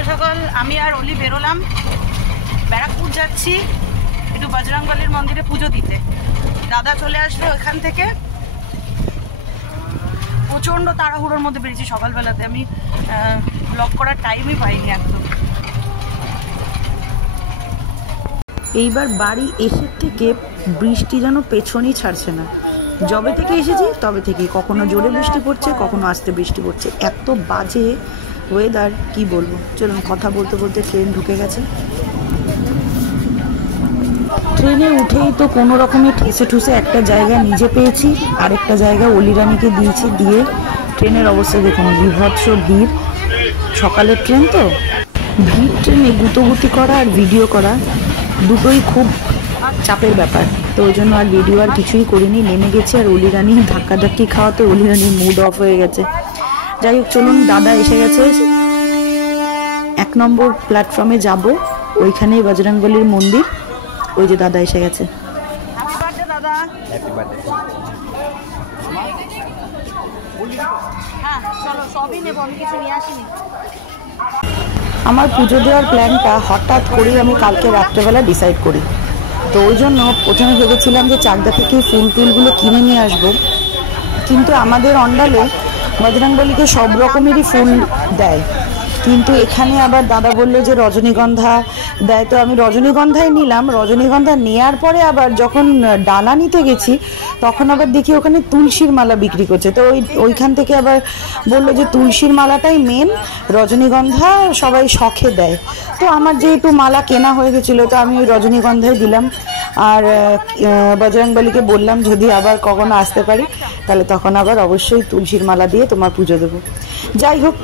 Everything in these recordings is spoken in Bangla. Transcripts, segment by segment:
সকাল সকাল আমি আর অলি বেরোলাম, ব্যারাকপুর যাচ্ছি একটু বজরংবলীর মন্দিরে পুজো দিতে। দাদা চলে আসবে ওখান থেকে। প্রচণ্ড তাড়াহুড়োর মধ্যে বেরিয়েছি সকালবেলাতে, আমি ব্লগ করার টাইমই পাইনি একদম। এইবার বাড়ি এসে থেকে বৃষ্টি যেন পেছনই ছাড়ছে না। যবে থেকে এসেছি তবে থেকে কখনো জোরে বৃষ্টি পড়ছে, কখনো আস্তে বৃষ্টি পড়ছে। এত বাজে ওয়েদার, কি বলবো। চলুন, কথা বলতে বলতে ট্রেন ঢুকে গেছে। ট্রেনে উঠেই তো কোনো রকমের ঠেসে ঠুসে একটা জায়গা নিজে পেয়েছি, আরেকটা জায়গা অলিরানিকে দিয়েছি। দিয়ে ট্রেনের অবস্থা দেখুন, বিভৎস ভিড়। সকালের ট্রেন তো, ভিড় ট্রেনে গুতোগুতি করা আর ভিডিও করা দুটোই খুব চাপের ব্যাপার। তো ওই জন্য আর ভিডিও আর কিছুই করিনি, নেমে গেছি। আর অলিরানি ধাক্কাধাক্কি খাওয়াতে অলিরানির মুড অফ হয়ে গেছে। যাই হোক, চলুন, দাদা এসে গেছে। 1 নম্বর প্ল্যাটফর্মে যাব, ওইখানেই বজরংবলীর মন্দির। ওই যে দাদা এসে গেছে। আমার পুজো দেওয়ার প্ল্যানটা হঠাৎ করেই আমি কালকে রাত্রেবেলা ডিসাইড করি। তো ওই জন্য প্রথমে ভেবেছিলাম যে চাকদা থেকে ফুল টুলগুলো কিনে নিয়ে আসবো, কিন্তু আমাদের অন্ডালে বজরংবলীকে সব রকমেরই ফুল দেয়। কিন্তু এখানে আবার দাদা বললো যে রজনীগন্ধা দেয়, তো আমি রজনীগন্ধাই নিলাম। রজনীগন্ধা নেওয়ার পরে আবার যখন ডালা নিতে গেছি তখন আবার দেখি ওখানে তুলসীর মালা বিক্রি করছে। তো ওইখান থেকে আবার বললো যে তুলসীর মালাটাই মেন, রজনীগন্ধা সবাই শখে দেয়। তো আমার যেহেতু মালা কেনা হয়ে গেছিলো, তো আমি ওই রজনীগন্ধাই দিলাম। আর বজরংবলীকে বললাম যদি আবার কখনো আসতে পারি তাহলে তখন আবার অবশ্যই তুলসীর মালা দিয়ে তোমার পুজো দেবো। যাই হোক,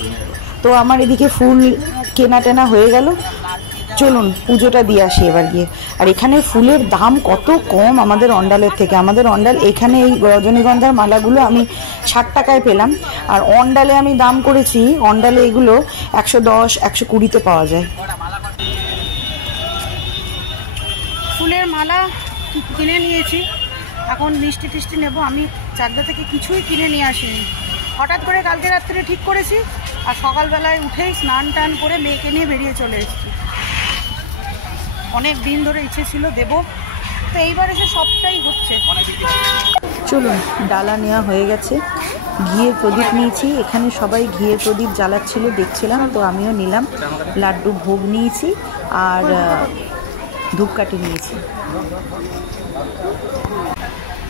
তো আমার এদিকে ফুল কেনা টেনা হয়ে গেল। চলুন পুজোটা দিয়ে আসি এবার গিয়ে। আর এখানে ফুলের দাম কত কম আমাদের অন্ডালের থেকে। আমাদের অন্ডাল এখানে এই রজনীগন্ধার মালাগুলো আমি 60 টাকায় পেলাম, আর অন্ডালে আমি দাম করেছি, অন্ডালে এগুলো 110, 120-তে পাওয়া যায়। ফুলের মালা কিনে নিয়েছি, এখন মিষ্টি টিষ্টি নেবো। আমি চাকদা থেকে কিছুই কিনে নিয়ে আসিনি, হঠাৎ করে কালকে রাত্রে ঠিক করেছি। আর সকালবেলায় উঠেই স্নান টান করে মেয়েকে নিয়ে বেরিয়ে চলে এসেছি। অনেক দিন ধরে ইচ্ছে ছিল দেব, তো এইবার এসে সবটাই হচ্ছে। চলুন, ডালা নেওয়া হয়ে গেছে। ঘিয়ের প্রদীপ নিয়েছি, এখানে সবাই ঘিয়ের প্রদীপ জ্বালাচ্ছিল দেখছিলাম, তো আমিও নিলাম। লাড্ডু ভোগ নিয়েছি আর ধূপকাঠি নিয়েছি।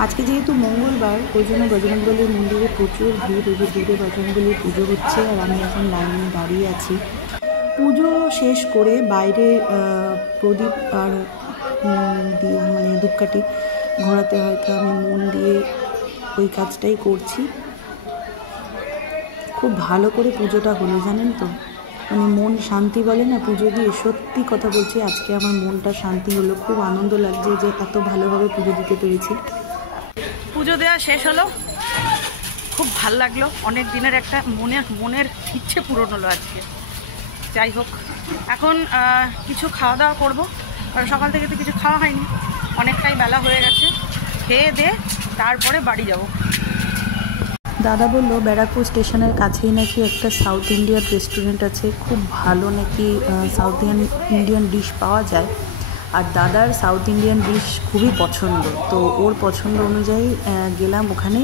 আজকে যেহেতু মঙ্গলবার, ওই জন্য বজরংবলীর মন্দিরে প্রচুর ভিড়। ওই যে দূরে বজরংবলীর পুজো হচ্ছে আর আমি এখন লাইনে দাঁড়িয়ে আছি। পুজো শেষ করে বাইরে প্রদীপ আর দিয়ে মানে ধূপকাঠি ঘোরাতে হয়তো আমি মন দিয়ে ওই কাজটাই করছি। খুব ভালো করে পুজোটা হলো, জানেন তো, মানে মন শান্তি বলে না পুজো দিয়ে। সত্যি কথা বলছি, আজকে আমার মনটা শান্তি হলো। খুব আনন্দ লাগছে যে এত ভালোভাবে পুজো দিতে পেরেছি। পুজো দেওয়া শেষ হলো, খুব ভাল লাগলো। অনেক দিনের একটা মনের ইচ্ছে পূরণ হলো আজকে। যাই হোক, এখন কিছু খাওয়া দাওয়া করবো, কারণ সকাল থেকে তো কিছু খাওয়া হয়নি, অনেকটাই বেলা হয়ে গেছে। খেয়ে দিয়ে তারপরে বাড়ি যাব। দাদা বললো ব্যারাকপুর স্টেশনের কাছেই নাকি একটা সাউথ ইন্ডিয়ান রেস্টুরেন্ট আছে, খুব ভালো নাকি সাউথ ইন্ডিয়ান ডিশ পাওয়া যায়। আর দাদার সাউথ ইন্ডিয়ান ডিশ খুবই পছন্দ, তো ওর পছন্দ অনুযায়ী গেলাম ওখানে।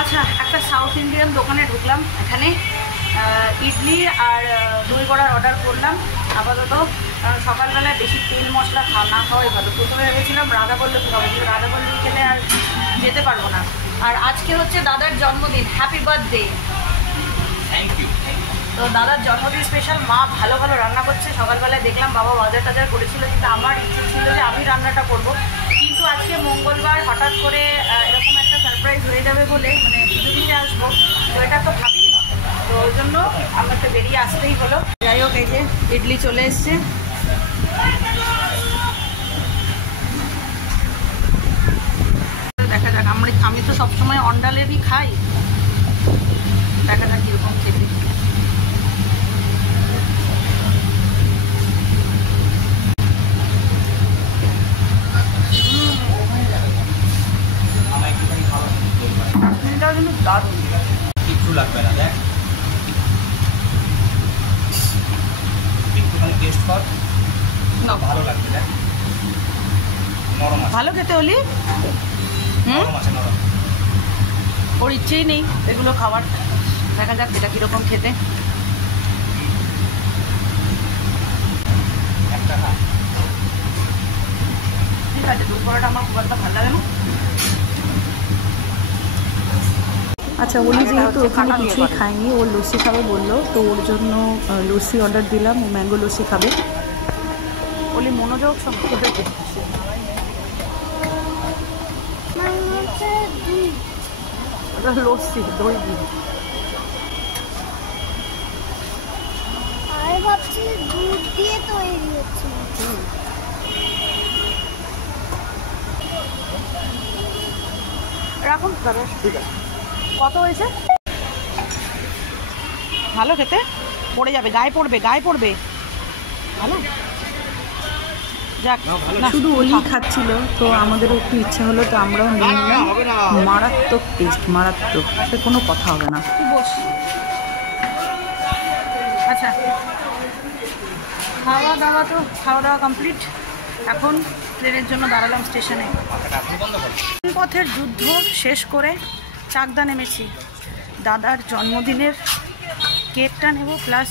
আচ্ছা, একটা সাউথ ইন্ডিয়ান দোকানে ঢুকলাম। এখানে ইডলি আর দই বড়ার অর্ডার করলাম আপাতত। সকালবেলায় বেশি তেল মশলা না খাওয়াই ভালো। প্রথমে ভেবেছিলাম রাধা বল্লভ খাবো, কিন্তু রাধা বল্লভ খেলে আর যেতে পারবো না। আর আজকে হচ্ছে দাদার জন্মদিন, হ্যাপি বার্থডে। Thank you. তো দাদার জন্মদিন স্পেশাল মা ভালো ভালো রান্না করছে। সকালবেলায় দেখলাম বাবা বাজার টাজার করেছিল, কিন্তু আমার ইচ্ছে ছিল যে আমি রান্নাটা করব। কিন্তু আজকে মঙ্গলবার, হঠাৎ করে এরকম একটা সারপ্রাইজ হয়ে যাবে বলে, মানে পুজো দিতে আসবো, তো এটা তো ভাবিনি। তো ওই জন্য আমাকে বেরিয়ে আসতেই হলো। যাই হোক, এই যে ইডলি চলে এসছে। দেখা যাক, আমি তো সবসময় অন্ডালেরই খাই, দেখা যাক কীরকম খেতে। এটা কিন্তু দারুণ, কিছু লাগবে না। দেখ না ভালো লাগছে দেখ, নরম আছে, ভালো খেতে হলি। নরম আছে, নরম। ওর ইচ্ছেই নেই এগুলো খাবার, দেখা যাক এটা কীরকম খেতে। একটা খা। ঠিক আছে, দুধ পরোটা আমার খুব একটা ভালো লাগে না। আচ্ছা, ওলি যেহেতু এখানে কিছুই খায়নি, ওর লস্যি খাবে বললো, তো ওর জন্য লস্যি অর্ডার দিলাম। ও ম্যাঙ্গো লস্যি খাবে। ওলি মনোযোগ সব খেতে লস্যি দই দিয়ে। আমি ভাবছি দুধ দিয়ে তৈরি হচ্ছে। রাখুন দাদা, ঠিক আছে। কত হয়েছে? ভালো খেতে, পড়ে যাবে, গায়ে পড়বে, গায়ে পড়বে। ভালো, যাক। শুধু ওলি খাচ্ছিল, তো আমাদেরও একটু ইচ্ছা হলো, তো আমরাও নিয়ে নিলাম। মারাত্মক টেস্ট, মারাত্মক, সে কোনো কথা হবে না। আচ্ছা, খাওয়া দাওয়া কমপ্লিট। এখন ট্রেনের জন্য দাঁড়ালাম স্টেশনে। পথের যুদ্ধ শেষ করে চাকদা নেমেছি। দাদার জন্মদিনের কেকটা নেব, প্লাস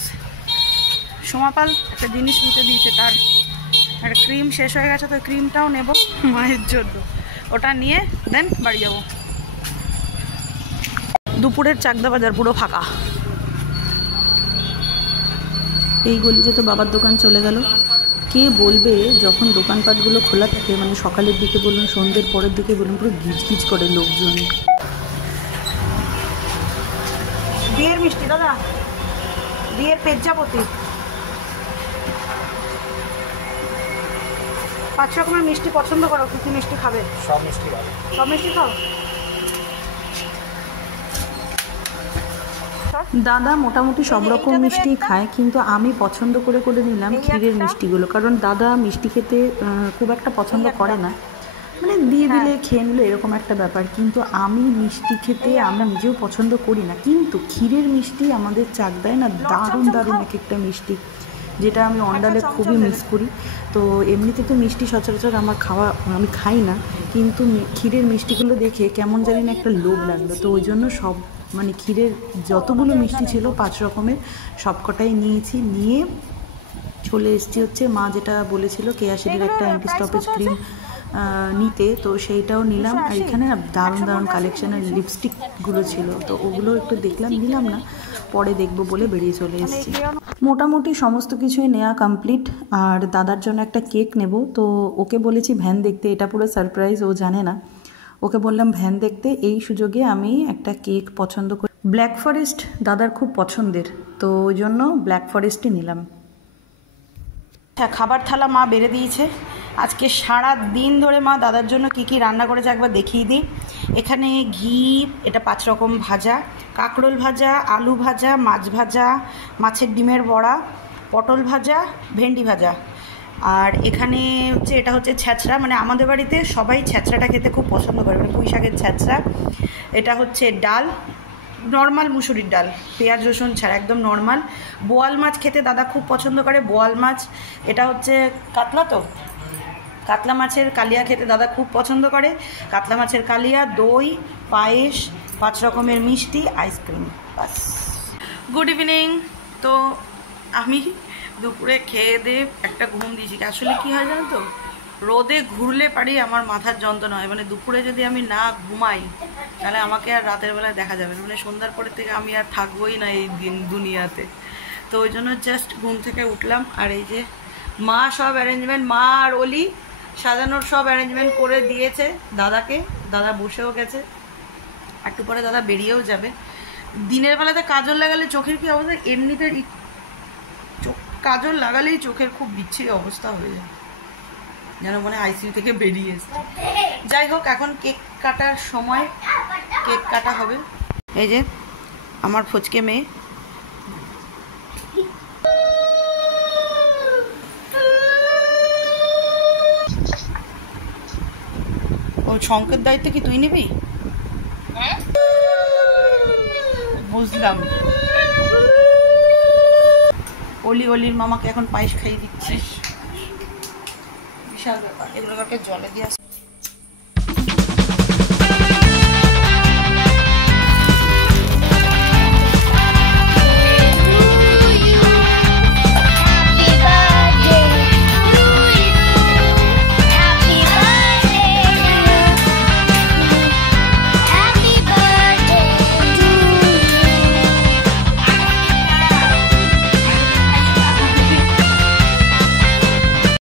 সোমাপাল একটা জিনিস নিতে দিয়েছে, তার একটা ক্রিম শেষ হয়ে গেছে, তো ক্রিমটাও নেব মায়ের জন্য। ওটা নিয়ে দেন বাড়ি যাব। দুপুরের চাকদা বাজার পুরো ফাঁকা। এই গলিতে তো বাবার দোকান চলে গেল। কে বলবে যখন দোকানপাটগুলো খোলা থাকে, মানে সকালের দিকে বলুন, সন্ধ্যের পরের দিকে বলুন, পুরো গিজগিজ করে লোকজন। বিয়ের মিষ্টি দাদা, বিয়ের পেজ্জাপতি, 5 রকমের মিষ্টি পছন্দ করো, কি কি মিষ্টি খাবে? সব মিষ্টি ভালো। সব মিষ্টি খাও। দাদা মোটামুটি সব রকম মিষ্টি খায়, কিন্তু আমি পছন্দ করে করে নিলাম ক্ষীরের মিষ্টিগুলো, কারণ দাদা মিষ্টি খেতে খুব একটা পছন্দ করে না, মানে দিয়ে দিলে খেয়ে নিলে এরকম একটা ব্যাপার। কিন্তু আমি মিষ্টি খেতে আমরা নিজেও পছন্দ করি না, কিন্তু ক্ষীরের মিষ্টি আমাদের চাকদায় না দারুণ দারুণ এক একটা মিষ্টি, যেটা আমি অন্ডালে খুবই মিস করি। তো এমনিতে তো মিষ্টি সচরাচর আমার খাওয়া, আমি খাই না, কিন্তু ক্ষীরের মিষ্টিগুলো দেখে কেমন জানি না একটা লোভ লাগলো, তো ওই জন্য সব মানে ক্ষীরের যতগুলো মিষ্টি ছিল 5 রকমের সবকটাই নিয়েছি। নিয়ে চলে এসেছি হচ্ছে মা যেটা বলেছিল কেয়াশিদের একটা অ্যান্টি স্টপেজ ক্রিম নিতে, তো সেইটাও নিলাম। আর এখানে না দারুণ দারুণ কালেকশানের লিপস্টিকগুলো ছিল, তো ওগুলো একটু দেখলাম, নিলাম না, পরে দেখবো বলে বেরিয়ে চলে এসেছি। মোটামুটি সমস্ত কিছুই নেওয়া কমপ্লিট। আর দাদার জন্য একটা কেক নেব, তো ওকে বলেছি ভ্যান দেখতে, এটা পুরো সারপ্রাইজ, ও জানে না। ওকে বললাম ভ্যান দেখতে, এই সুযোগে আমি একটা কেক পছন্দ করি, ব্ল্যাক ফরেস্ট দাদার খুব পছন্দের, তো ওই জন্য ব্ল্যাক ফরেস্টই নিলাম। হ্যাঁ, খাবার থালা মা বেড়ে দিয়েছে। আজকে সারা দিন ধরে মা দাদার জন্য কি কি রান্না করেছে একবার দেখিয়ে দিই। এখানে ঘি, এটা 5 রকম ভাজা, কাঁকরোল ভাজা, আলু ভাজা, মাছ ভাজা, মাছের ডিমের বড়া, পটল ভাজা, ভেন্ডি ভাজা। আর এখানে হচ্ছে এটা হচ্ছে ছ্যাঁচড়া, মানে আমাদের বাড়িতে সবাই ছ্যাঁচড়াটা খেতে খুব পছন্দ করে, মানে পুঁই শাকের ছ্যাঁচড়া। এটা হচ্ছে ডাল, নর্মাল মুসুরির ডাল, পেঁয়াজ রসুন ছাড়া, একদম নর্মাল। বোয়াল মাছ খেতে দাদা খুব পছন্দ করে, বোয়াল মাছ। এটা হচ্ছে কাতলা, তো কাতলা মাছের কালিয়া খেতে দাদা খুব পছন্দ করে, কাতলা মাছের কালিয়া, দই, পায়েস, 5 রকমের মিষ্টি, আইসক্রিম, বাস। Good evening. তো আমি দুপুরে খেয়ে দিয়ে একটা ঘুম দিয়েছি। আসলে কী হয় জানো তো, রোদে ঘুরলে পারি আমার মাথার যন্ত্রণা হয়, মানে দুপুরে যদি আমি না ঘুমাই তাহলে আমাকে আর রাতের বেলায় দেখা যাবে না, মানে সন্ধ্যার পরের থেকে আমি আর থাকবোই না এই দুনিয়াতে। তো ওই জন্য জাস্ট ঘুম থেকে উঠলাম, আর এই যে মা সব অ্যারেঞ্জমেন্ট, মা আর অলি সাজানোর সব অ্যারেঞ্জমেন্ট করে দিয়েছে দাদাকে, দাদা বসেও গেছে, একটু পরে দাদা বেরিয়েও যাবে। দিনের বেলাতে কাজল লাগালে চোখের কী অবস্থা, এমনিতে কাজল লাগালেই চোখের খুব বিচ্ছিরি অবস্থা হয়ে যায়, যেন মনে আইসিইউ থেকে বেরিয়ে এসছে। যাই হোক, এখন কেক কাটার সময়, কেক কাটা হবে। এই যে আমার ফচকে মেয়ে, ও শঙ্কের দায়িত্ব কি তুই নিবি? বুঝলাম। অলির মামাকে এখন পায়েস খাইয়ে দিচ্ছি। বিশাল ব্যাপার, এগুলো কাউকে জলে দিয়ে আসে।